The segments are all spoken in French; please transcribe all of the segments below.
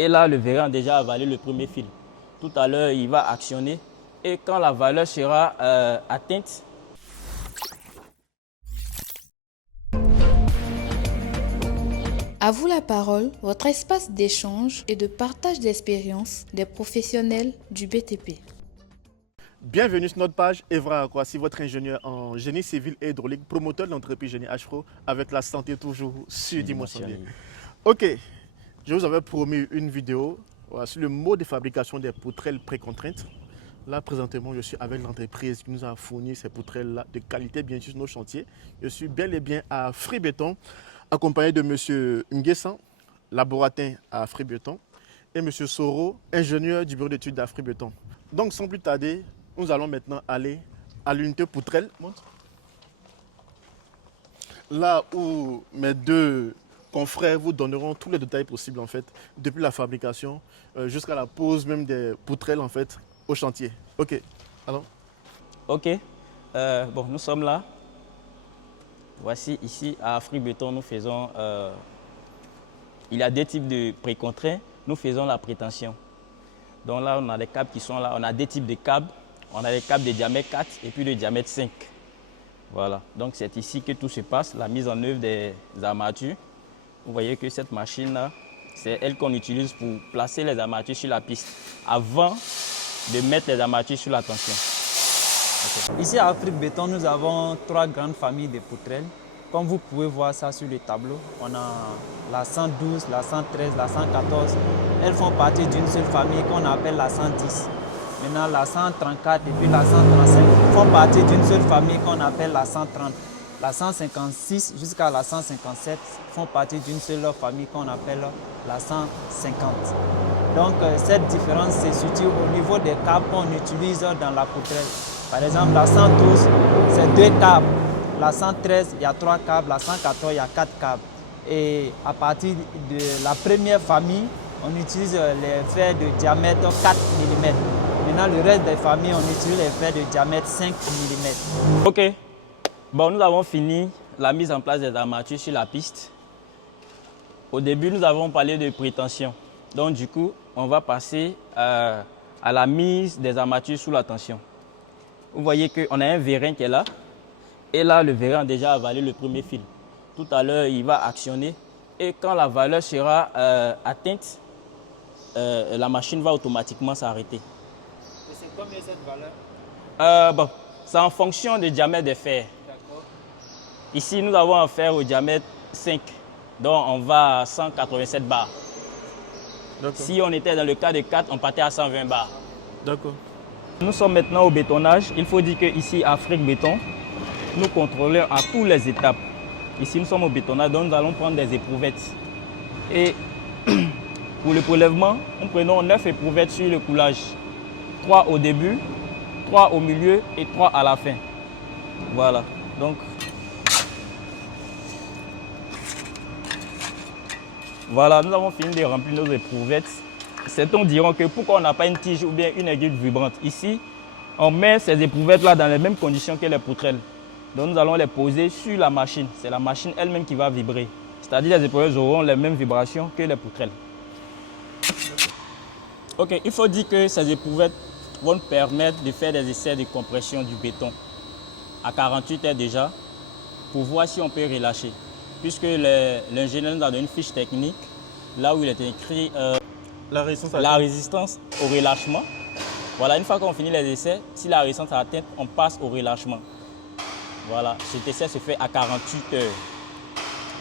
Et là, le vérin a déjà avalé le premier fil. Tout à l'heure, il va actionner. Et quand la valeur sera atteinte, À vous la parole, votre espace d'échange et de partage d'expériences des professionnels du BTP. Bienvenue sur notre page Evra Akwasi, votre ingénieur en génie civil et hydraulique, promoteur de l'entreprise Génie H-Pro avec la santé toujours surdimensionnée. Ok, je vous avais promis une vidéo sur le mode de fabrication des poutrelles précontraintes. Là, présentement, je suis avec l'entreprise qui nous a fourni ces poutrelles-là de qualité, bien sûr, sur nos chantiers. Je suis bel et bien à Free-Béton, accompagné de M. Nguessan, laboratin à Free-Béton, et M. Soro, ingénieur du bureau d'études d'Afri-Béton. Donc, sans plus tarder, nous allons maintenant aller à l'unité poutrelle. Montre. Là où mes deux confrères vous donneront tous les détails possibles en fait, depuis la fabrication jusqu'à la pose même des poutrelles en fait au chantier. Ok, alors. ok, bon, nous sommes là. Voici ici à Afri-Béton, nous faisons, il y a deux types de précontraints. Nous faisons la prétention. Donc là, on a des câbles qui sont là. On a deux types de câbles. On a des câbles de diamètre 4 et puis de diamètre 5. Voilà, donc c'est ici que tout se passe, la mise en œuvre des armatures. Vous voyez que cette machine-là, c'est elle qu'on utilise pour placer les armatures sur la piste avant de mettre les armatures sur la tension. Okay. Ici à Afri-Béton, nous avons trois grandes familles de poutrelles. Comme vous pouvez voir ça sur le tableau, on a la 112, la 113, la 114. Elles font partie d'une seule famille qu'on appelle la 110. Maintenant, la 134 et puis la 135 font partie d'une seule famille qu'on appelle la 130. La 156 jusqu'à la 157 font partie d'une seule famille qu'on appelle la 150. Donc, cette différence se situe au niveau des câbles qu'on utilise dans la poutrelle. Par exemple, la 112, c'est 2 câbles. La 113, il y a 3 câbles. La 114, il y a 4 câbles. Et à partir de la première famille, on utilise les fers de diamètre 4 mm. Maintenant, le reste des familles, on utilise les fers de diamètre 5 mm. Ok, bon, nous avons fini la mise en place des armatures sur la piste. Au début, nous avons parlé de prétention. Donc, du coup, on va passer à la mise des armatures sous la tension. Vous voyez qu'on a un vérin qui est là. Et là, le vérin a déjà avalé le premier fil. Tout à l'heure, il va actionner. Et quand la valeur sera atteinte, la machine va automatiquement s'arrêter. Et c'est combien cette valeur? Bon, c'est en fonction du diamètre des fers. Ici, nous avons un fer au diamètre 5. Donc, on va à 187 bars. Si on était dans le cas de 4, on partait à 120 bars. D'accord. Nous sommes maintenant au bétonnage. Il faut dire qu'ici, à Afri-Béton, nous contrôlons à toutes les étapes. Ici, nous sommes au bétonnage, donc nous allons prendre des éprouvettes. Et pour le prélèvement, nous prenons 9 éprouvettes sur le coulage. 3 au début, 3 au milieu et 3 à la fin. Voilà. Donc, voilà, nous avons fini de remplir nos éprouvettes. Certains diront que pourquoi on n'a pas une tige ou bien une aiguille vibrante. Ici, on met ces éprouvettes-là dans les mêmes conditions que les poutrelles. Donc nous allons les poser sur la machine. C'est la machine elle-même qui va vibrer. C'est-à-dire les éprouvettes auront les mêmes vibrations que les poutrelles. Ok, il faut dire que ces éprouvettes vont nous permettre de faire des essais de compression du béton à 48 heures déjà pour voir si on peut relâcher. Puisque l'ingénieur nous a donné une fiche technique là où il est écrit la résistance au relâchement. Voilà, une fois qu'on finit les essais, si la résistance est atteinte, on passe au relâchement. Voilà, cet essai se fait à 48 heures.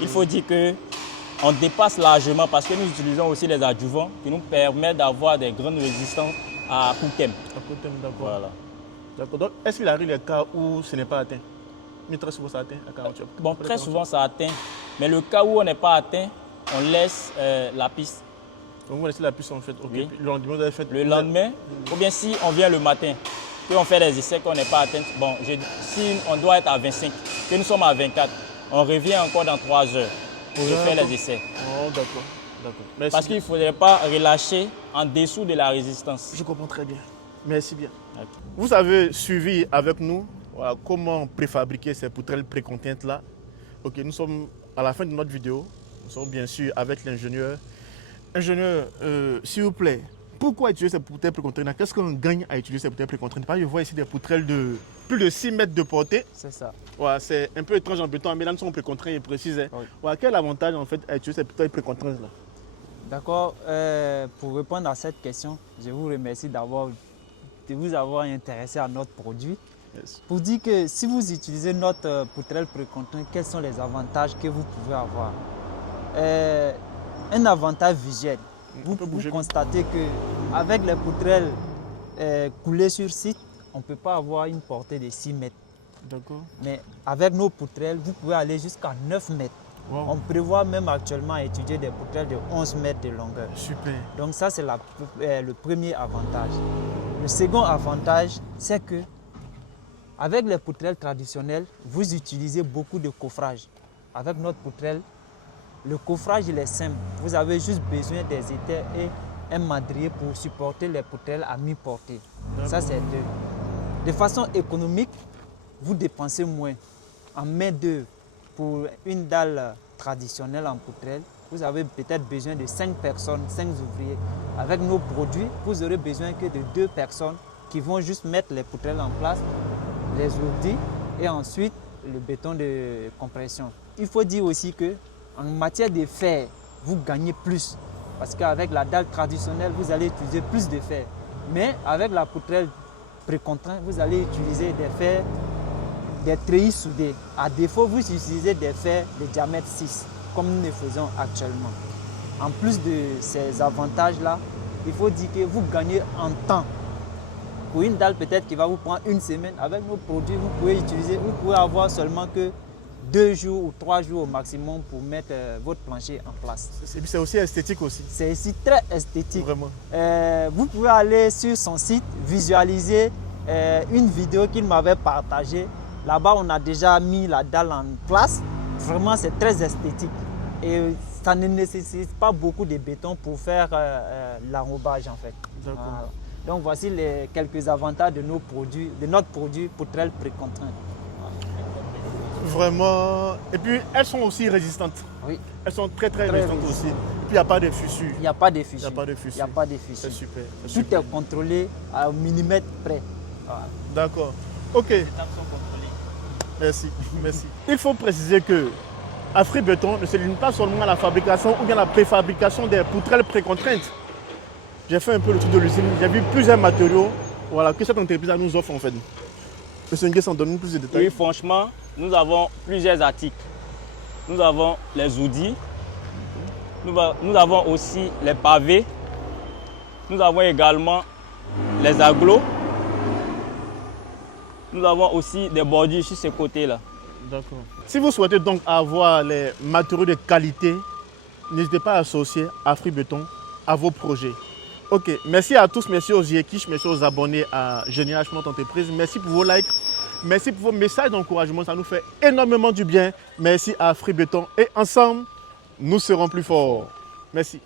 Il faut dire qu'on dépasse largement parce que nous utilisons aussi les adjuvants qui nous permettent d'avoir des grandes résistances à court terme. À court terme, d'accord. Voilà. D'accord. Donc, est-ce qu'il arrive des cas où ce n'est pas atteint? Mais très souvent, ça atteint à 48 heures. Bon, très souvent, ça atteint. Mais le cas où on n'est pas atteint, on laisse la piste. Donc, vous laissez la piste en fait. Okay. Oui. Le lendemain, vous avez fait... Le lendemain, ou bien si on vient le matin, qu'on fait des essais qu'on n'est pas atteint, bon, si on doit être à 25, que nous sommes à 24, on revient encore dans 3 heures pour refaire les essais. Oh, d'accord. D'accord. Parce qu'il ne faudrait pas relâcher en dessous de la résistance. Je comprends très bien. Merci bien. Okay. Vous avez suivi avec nous comment préfabriquer ces poutrelles précontraintes-là. Ok, nous sommes à la fin de notre vidéo. Nous sommes bien sûr avec l'ingénieur Ingénieur, s'il vous plaît, pourquoi utiliser ces poutrelles précontraintes? Qu'est-ce qu'on gagne à utiliser ces poutrelles précontraintes? Parce que je vois ici des poutrelles de plus de 6 mètres de portée. C'est ça. Ouais, c'est un peu étrange en béton, mais là, nous sommes précontraints et précis. Hein. Oui. Ouais, quel avantage en fait à utiliser ces poutrelles précontraintes là? D'accord. Pour répondre à cette question, je vous remercie de vous avoir intéressé à notre produit. Yes. Pour dire que si vous utilisez notre poutrelle précontrainte, quels sont les avantages que vous pouvez avoir? Un avantage visuel. Vous constatez qu'avec les poutrelles coulées sur site, on ne peut pas avoir une portée de 6 mètres. D'accord. Mais avec nos poutrelles, vous pouvez aller jusqu'à 9 mètres. Wow. On prévoit même actuellement étudier des poutrelles de 11 mètres de longueur. Super. Donc ça, c'est le premier avantage. Le second avantage, c'est que avec les poutrelles traditionnelles, vous utilisez beaucoup de coffrage. Avec notre poutrelle, le coffrage il est simple. Vous avez juste besoin des étais et un madrier pour supporter les poutrelles à mi-portée. Ça, c'est deux. De façon économique, vous dépensez moins. En main-d'œuvre, pour une dalle traditionnelle en poutrelle, vous avez peut-être besoin de 5 personnes, 5 ouvriers. Avec nos produits, vous aurez besoin que de 2 personnes qui vont juste mettre les poutrelles en place, les ouvrir et ensuite le béton de compression. Il faut dire aussi que en matière de fer, vous gagnez plus parce qu'avec la dalle traditionnelle, vous allez utiliser plus de fer. Mais avec la poutrelle précontrainte, vous allez utiliser des fers, des treillis soudés. À défaut, vous utilisez des fers de diamètre 6, comme nous le faisons actuellement. En plus de ces avantages-là, il faut dire que vous gagnez en temps. Pour une dalle peut-être qui va vous prendre une semaine, avec nos produits, vous pouvez avoir seulement que 2 jours ou 3 jours au maximum pour mettre votre plancher en place. C'est aussi esthétique aussi. C'est aussi très esthétique. Vraiment. Vous pouvez aller sur son site, visualiser une vidéo qu'il m'avait partagée. Là-bas, on a déjà mis la dalle en place. Vraiment, c'est très esthétique. Et ça ne nécessite pas beaucoup de béton pour faire l'enrobage en fait. D'accord. Voilà. Donc voici quelques avantages de notre produit poutrelle précontrainte. Vraiment. Et puis, elles sont aussi résistantes. Oui. Elles sont très résistantes aussi. Et puis, il n'y a pas de fissures. Il n'y a pas de fissures. Il n'y a pas de fissures. Il n'y a pas de fissures. C'est super. Tout est contrôlé au millimètre près. Voilà. D'accord. Ok. Les étapes sont contrôlées. Merci. Merci. Il faut préciser que Afribéton ne se limite pas seulement à la fabrication ou bien à la préfabrication des poutrelles précontraintes. J'ai fait un peu le tour de l'usine. J'ai vu plusieurs matériaux que cette entreprise nous offre en fait. Monsieur Nguyen s'en donne plus de détails. Oui, franchement, nous avons plusieurs articles. Nous avons les outils, nous avons aussi les pavés, nous avons également les agglos, nous avons aussi des bordures sur ce côté-là. D'accord. Si vous souhaitez donc avoir les matériaux de qualité, n'hésitez pas à associer Afribéton à vos projets. Ok, merci à tous, merci aux Yekish, merci aux abonnés à Génie H, notre entreprise. Merci pour vos likes, merci pour vos messages d'encouragement, ça nous fait énormément du bien. Merci à Afribéton et ensemble, nous serons plus forts. Merci.